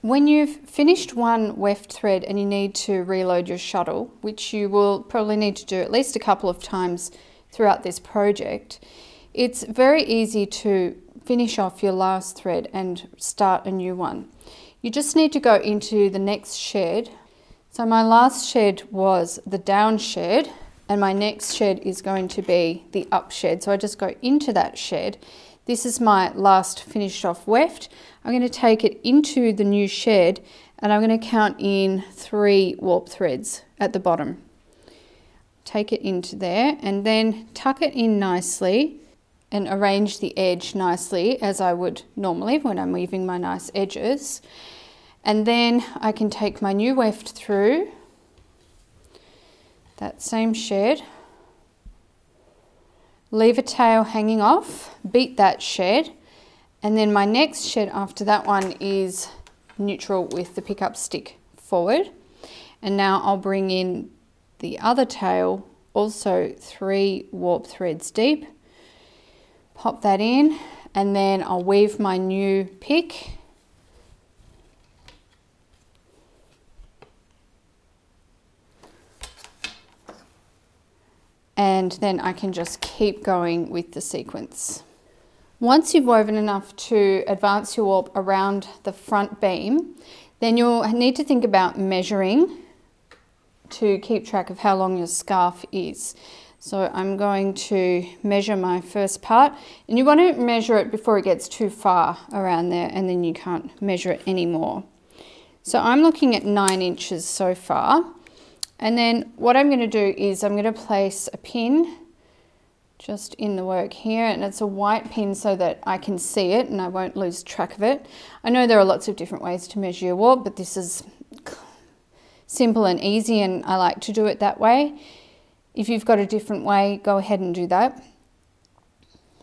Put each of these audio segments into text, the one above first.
When you've finished one weft thread and you need to reload your shuttle, which you will probably need to do at least a couple of times throughout this project, it's very easy to finish off your last thread and start a new one. You just need to go into the next shed. So my last shed was the down shed, and my next shed is going to be the up shed. So I just go into that shed. This is my last finished off weft. I'm going to take it into the new shed and I'm going to count in 3 warp threads at the bottom. Take it into there and then tuck it in nicely and arrange the edge nicely as I would normally when I'm weaving my nice edges. And then I can take my new weft through that same shed, leave a tail hanging off, beat that shed, and then my next shed after that one is neutral with the pickup stick forward. And now I'll bring in the other tail, also 3 warp threads deep, pop that in, and then I'll weave my new pick. And then I can just keep going with the sequence. Once you've woven enough to advance your warp around the front beam, then you'll need to think about measuring to keep track of how long your scarf is. So I'm going to measure my first part, and you want to measure it before it gets too far around there and then you can't measure it anymore. So I'm looking at 9 inches so far. And then what I'm going to do is I'm going to place a pin just in the work here, and it's a white pin so that I can see it and I won't lose track of it. I know there are lots of different ways to measure your warp, but this is simple and easy and I like to do it that way. If you've got a different way, go ahead and do that.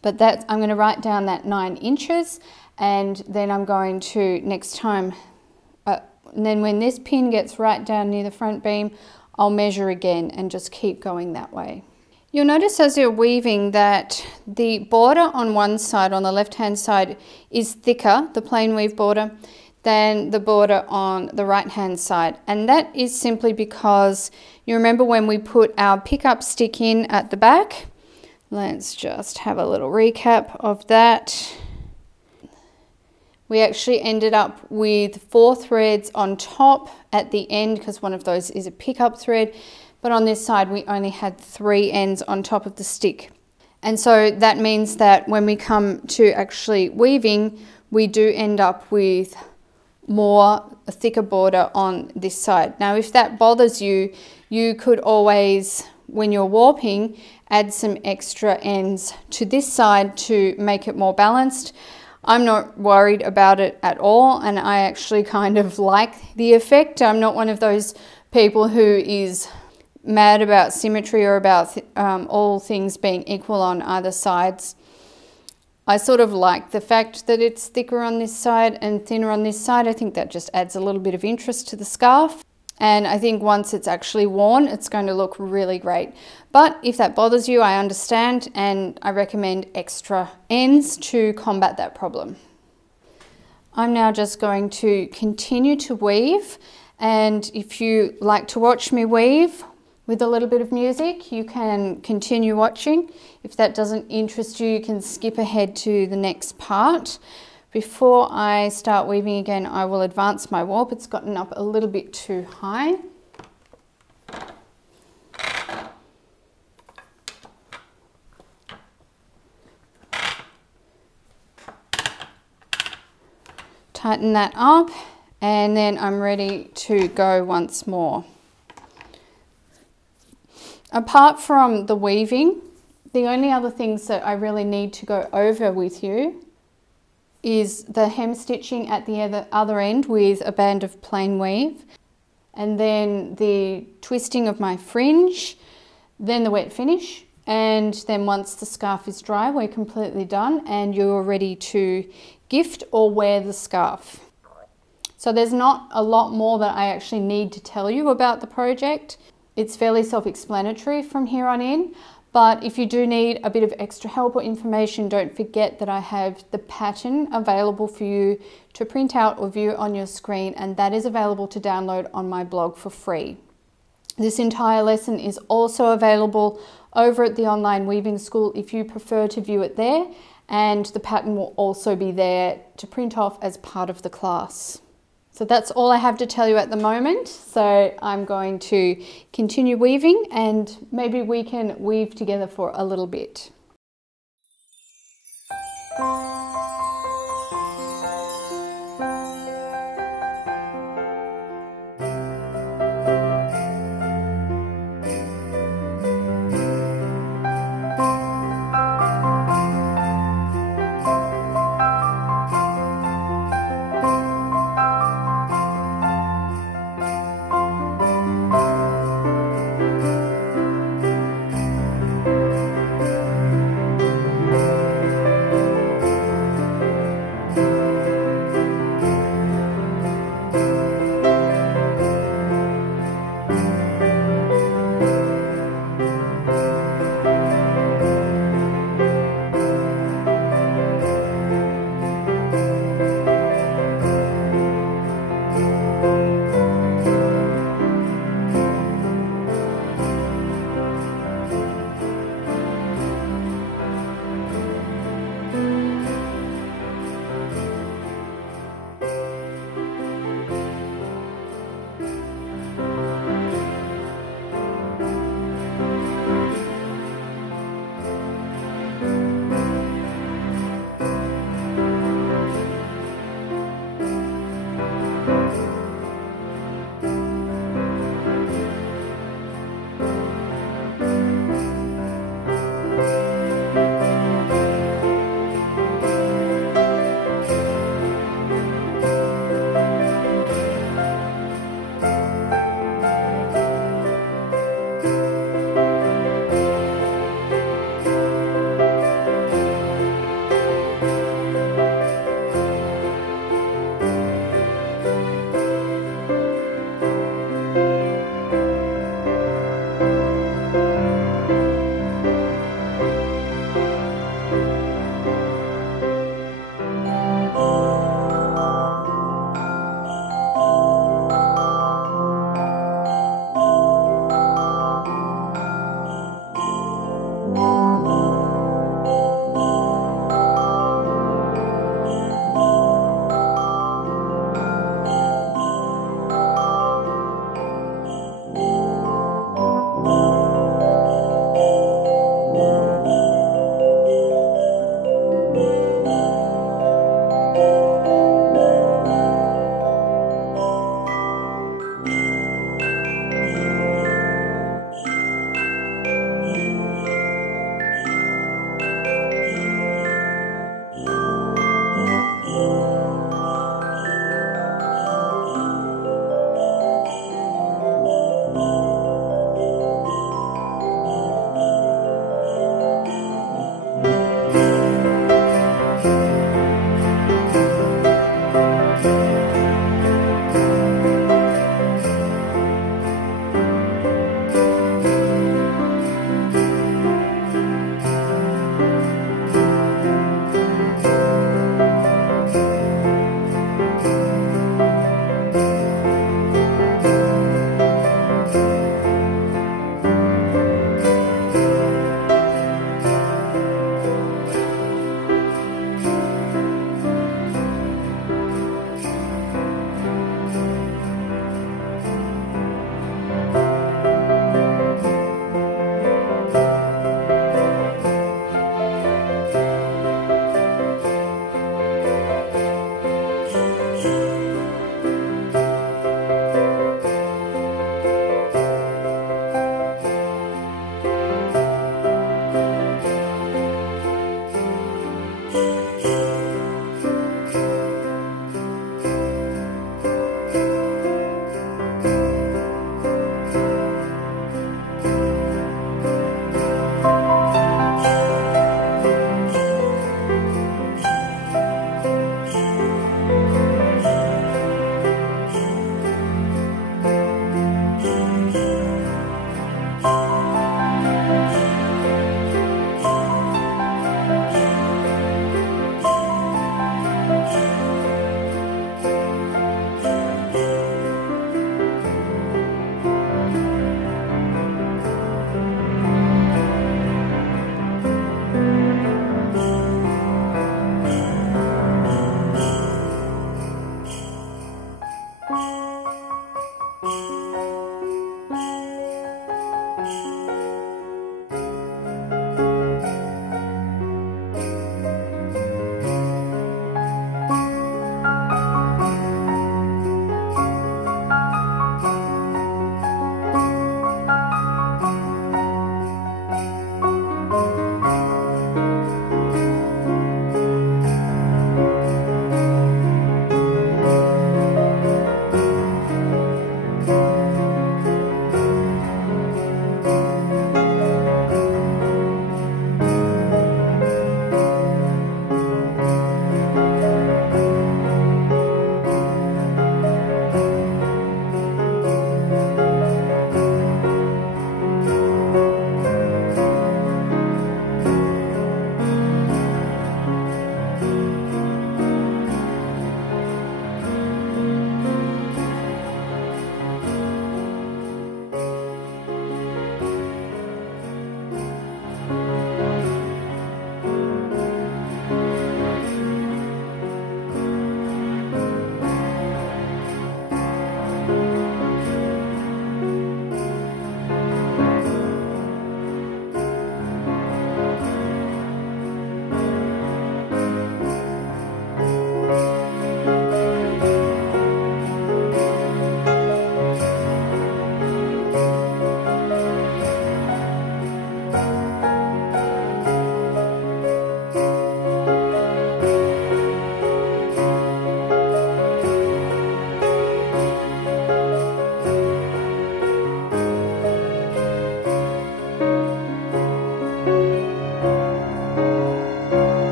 But I'm going to write down that 9 inches, and then I'm going to next time, and then when this pin gets right down near the front beam, I'll measure again and just keep going that way. You'll notice as you're weaving that the border on one side, on the left hand side, is thicker, the plain weave border, than the border on the right hand side. And that is simply because you remember when we put our pickup stick in at the back. Let's just have a little recap of that. We actually ended up with 4 threads on top at the end because one of those is a pickup thread, but on this side we only had 3 ends on top of the stick. And so that means that when we come to actually weaving, we do end up with a thicker border on this side. Now if that bothers you, you could always, when you're warping, add some extra ends to this side to make it more balanced. I'm not worried about it at all, and I actually kind of like the effect. I'm not one of those people who is mad about symmetry or about all things being equal on either sides. I sort of like the fact that it's thicker on this side and thinner on this side. I think that just adds a little bit of interest to the scarf. And I think once it's actually worn, it's going to look really great. But if that bothers you, I understand, and I recommend extra ends to combat that problem. I'm now just going to continue to weave, and if you like to watch me weave with a little bit of music, you can continue watching. If that doesn't interest you, you can skip ahead to the next part. Before I start weaving again, I will advance my warp. It's gotten up a little bit too high. Tighten that up, and then I'm ready to go once more. Apart from the weaving, the only other things that I really need to go over with you is the hem stitching at the other end with a band of plain weave, and then the twisting of my fringe, then the wet finish, and then once the scarf is dry, we're completely done and you're ready to gift or wear the scarf. So there's not a lot more that I actually need to tell you about the project. It's fairly self-explanatory from here on in, But if you do need a bit of extra help or information, don't forget that I have the pattern available for you to print out or view on your screen, and that is available to download on my blog for free. This entire lesson is also available over at the online weaving school if you prefer to view it there, and the pattern will also be there to print off as part of the class. So that's all I have to tell you at the moment. So I'm going to continue weaving and maybe we can weave together for a little bit.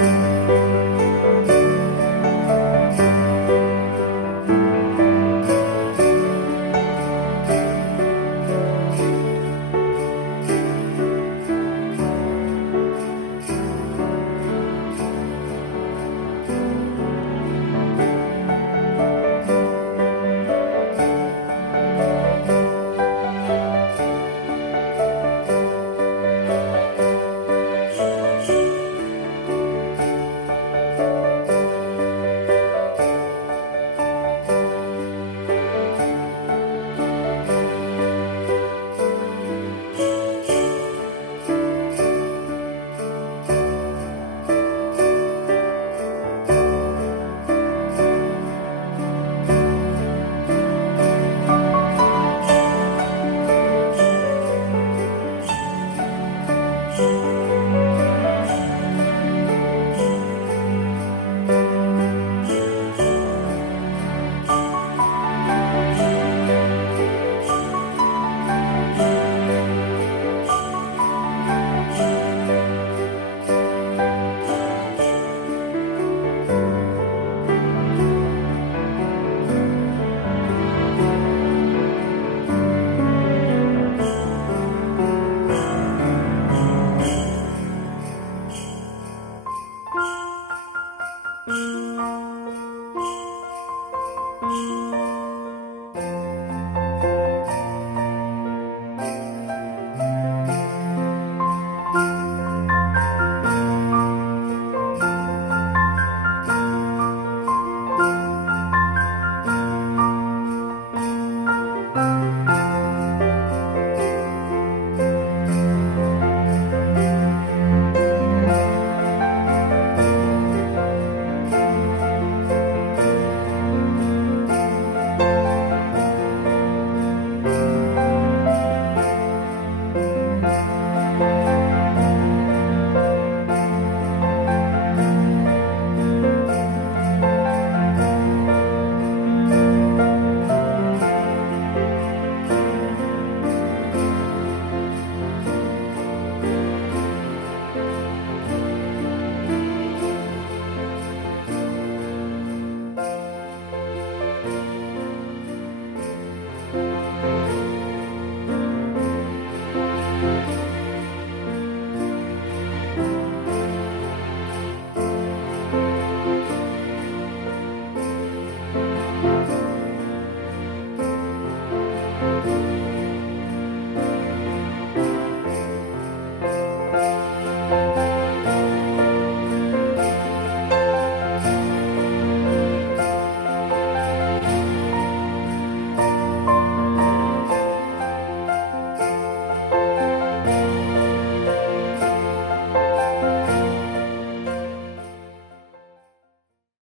Thank you.